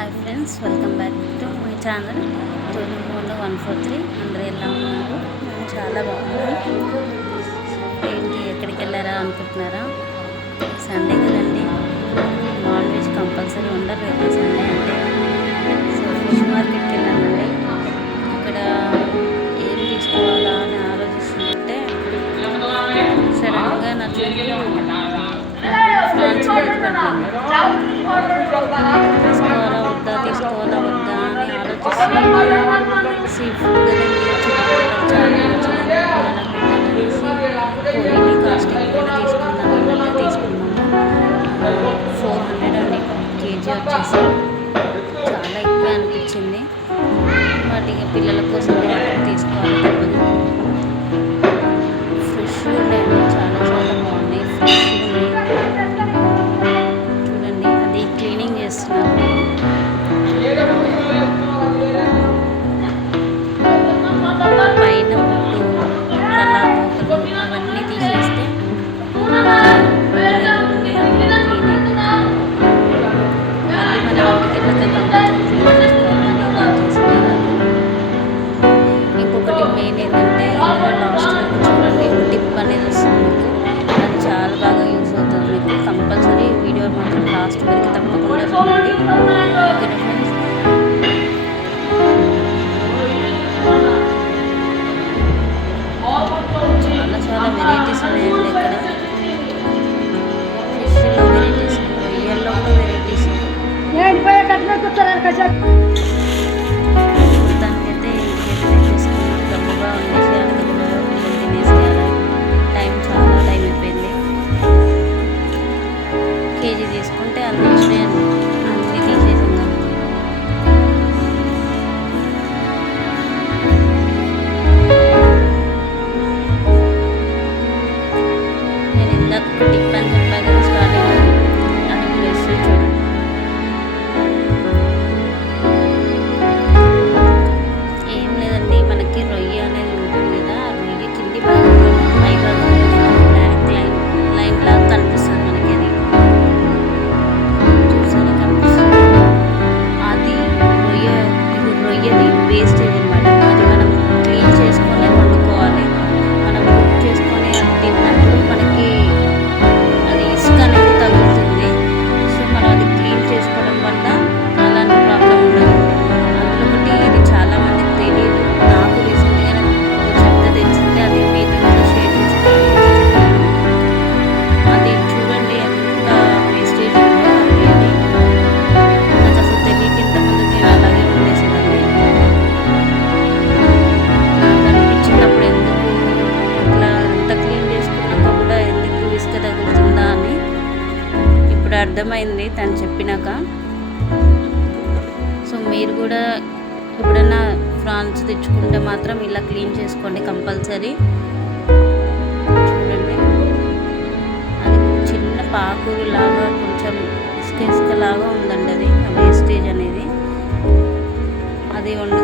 Hi friends welcome back to my channel. Tony మూడు one four three. అందరూ ఎలా ఉన్నారు? చాలా బాగున్నాను ఏంటి ఎక్కడికి వెళ్ళారా అనుకుంటున్నారా? సండే కదండి. నాన్ వెజ్ కంపల్సరీ ఉండరు రేపు సండే అంటే. సో ఫిష్ మార్కెట్కి వెళ్ళామండి. అక్కడ ఏం తీసుకోవాలా అని ఆలోచిస్తుంటే సడన్గా నా ఫ్రాన్స్ అన్నట్టు తీసుకున్నాము ఫోర్ హండ్రెడ్ అండి కేజీ వచ్చేసి చాలా ఎక్కువ అనిపించింది వాటికి పిల్లల కోసం కంపల్సరీ వీడియో మాత్రం లాస్ట్ వరకు తప్పకుండా చూడండి ఓకేనా ఫ్రెండ్స్ చాలా చాలా వెరైటీస్ ఉన్నాయండి ఇక్కడ ఫిష్లో వెరైటీస్ రొయ్యల్లో కూడా వెరైటీస్ ఎండిపోయే కేజీ తీసుకుంటే అన్ని వచ్చినాయండి అర్థమైంది తను చెప్పినాక. సో మీరు కూడా ఎప్పుడన్నా ఫ్రాన్స్ తెచ్చుకుంటే మాత్రం ఇలా క్లీన్ చేసుకోండి కంపల్సరీ. చూడండి. అది చిన్న పాకూరు లాగా కొంచెం ఇసుక ఇసుక లాగా ఉందండి అది వేస్టేజ్ అనేది. అది వండు